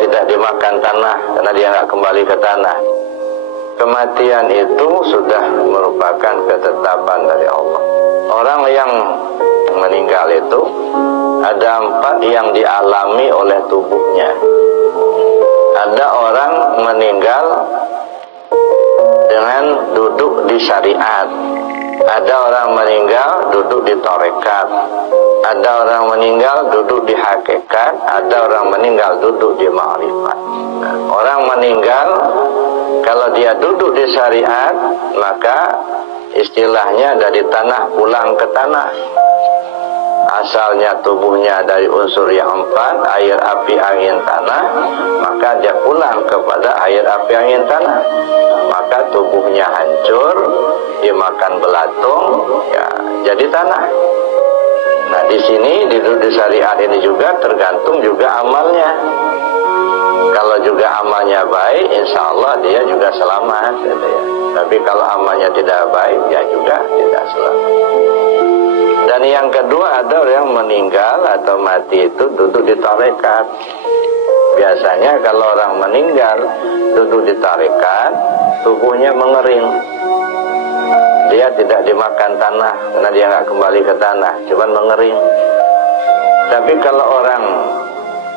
tidak dimakan tanah karena dia nggak kembali ke tanah. Kematian itu sudah merupakan ketetapan dari Allah. Orang yang meninggal itu ada 4 yang dialami oleh tubuhnya. Ada orang meninggal dengan duduk di syariat. Ada orang meninggal duduk di tarekat. Ada orang meninggal duduk di hakikat. Ada orang meninggal duduk di ma'rifat. Orang meninggal kalau dia duduk di syariat, maka istilahnya dari tanah pulang ke tanah. Asalnya tubuhnya dari unsur yang 4, air, api, angin, tanah, maka dia pulang kepada air, api, angin, tanah. Maka tubuhnya hancur, dimakan belatung, ya jadi tanah. Nah di sini di syariat ini juga tergantung juga amalnya. Kalau juga amalnya baik, insya Allah dia juga selamat, gitu ya. Tapi kalau amalnya tidak baik, dia juga tidak selamat. Dan yang kedua, ada orang yang meninggal atau mati itu duduk di tarekat. Biasanya kalau orang meninggal duduk di tarekat, tubuhnya mengering. Dia tidak dimakan tanah karena dia nggak kembali ke tanah, cuma mengering. Tapi kalau orang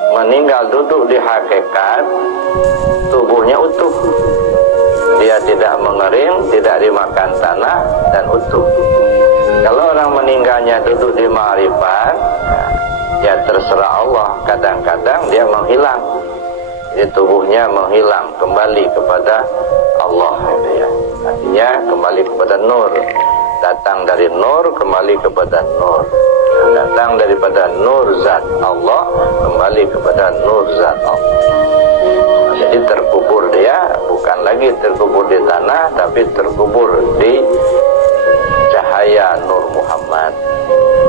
meninggal duduk di hakikat, tubuhnya utuh. Dia tidak mengering, tidak dimakan tanah, dan utuh. Kalau orang meninggalnya duduk di ma'rifat, ya terserah Allah. Kadang-kadang dia menghilang, jadi tubuhnya menghilang kembali kepada Allah, gitu ya. Artinya kembali kepada nur. Datang dari nur kembali kepada nur. Datang daripada nur zat Allah kembali kepada nur zat Allah. Jadi terkubur dia bukan lagi terkubur di tanah, tapi terkubur di cahaya Nur Muhammad.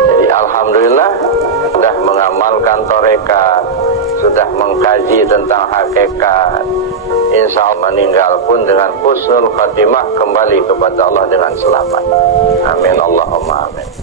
Jadi alhamdulillah sudah mengamalkan tarekat, sudah mengkaji tentang hakikat. Insya Allah meninggal pun dengan husnul khatimah kembali kepada Allah dengan selamat. Amin Allahumma amin.